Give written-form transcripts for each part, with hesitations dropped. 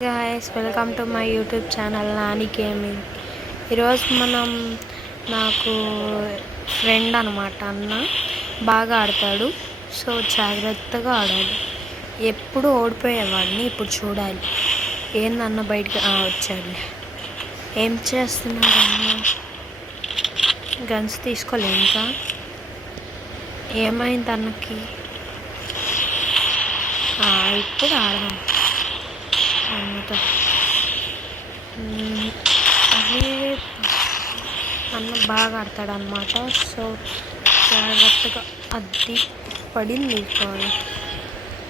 Guys, welcome to my YouTube channel Nani gaming. ఈరోజు నాకు friend అనమాట, అన్న బాగా ఆడతాడు. సో జాగ్రత్తగా ఆడాలి. ఎప్పుడు ఓడిపోయేవాడిని, ఇప్పుడు చూడాలి. ఏందన్న బయటకు వచ్చాడు. ఏం చేస్తున్నాడు అన్న? గన్స్ తీసుకోలే ఇంకా. ఏమైంది అన్నకి? ఇప్పుడు ఆడదాం అన్నతో. అదే అన్న బాగా ఆడతాడు అనమాట. సో జాగ్రత్తగా అది పడింది.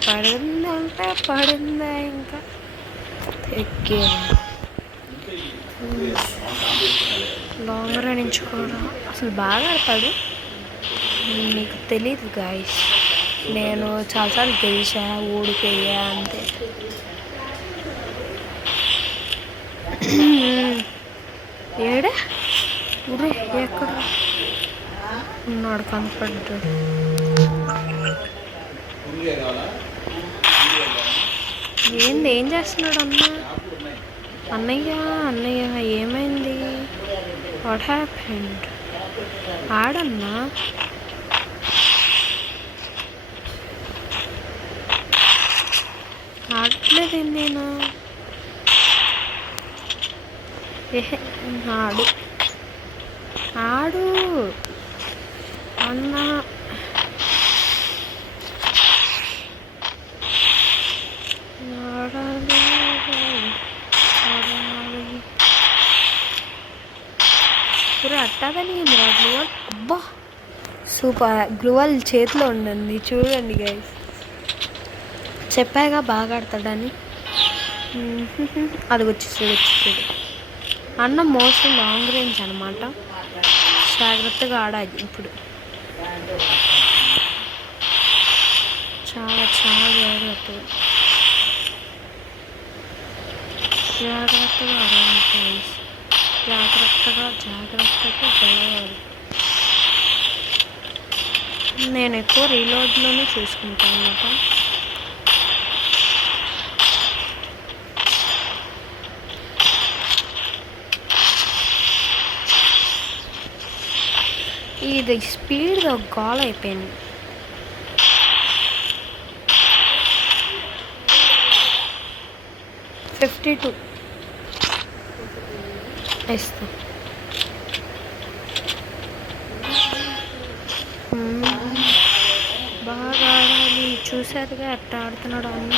పడిందంటే పడిందే. ఇంకా ఎక్కే లాంగ్ రేంజ్ కూడా అసలు బాగా ఆడతాడు. మీకు తెలీదు గాయస్, నేను చాలాసార్లు గెలిచా, ఓడిపోయా అంతే. ఏడే ఊరే ఎక్కడ ఉన్నాడు? కనపడ్డాడు. ఏం చేస్తున్నాడు అన్నయ్య? ఏమైంది? What happened? ఆడన్నా ఆడట్లేదు. నేను ఆడు అన్న. అట్టదని గ్లూవల్. అబ్బా సూపర్! గ్లూవల్ చేతిలో ఉండండి, చూడండి గైస్. చెప్పాగా బాగా ఆడతాడని. అది వచ్చేసాడు. అన్న మోస్ట్ లాంగ్ రేంజ్ అనమాట. జాగ్రత్తగా ఆడాలి ఇప్పుడు. చాలా జాగ్రత్తగా ఆడాలి ప్లీజ్. జాగ్రత్తగా జరగాలి. నేను ఎక్కువ రీలోడ్లోనే చూసుకుంటాను అన్నమాట. ఇది స్పీడ్గా గోల్ అయిపోయింది. $52 ఇస్తా. బాగా ఆడాలి. చూసారుగా ఎట్లా ఆడుతున్నాడు అన్న.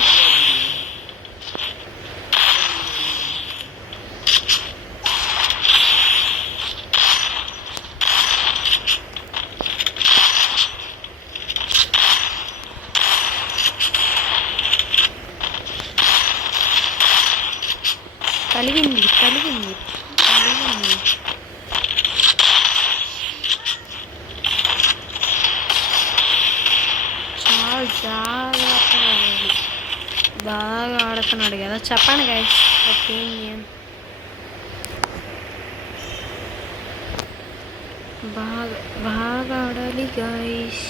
కలిగింది. చాలా జాగ్రత్తగా ఆడాలి. బాగా ఆడుతున్నాడు కదా. చెప్పండి గైస్ ఒపీనియన్. బాగా ఆడాలి గైస్.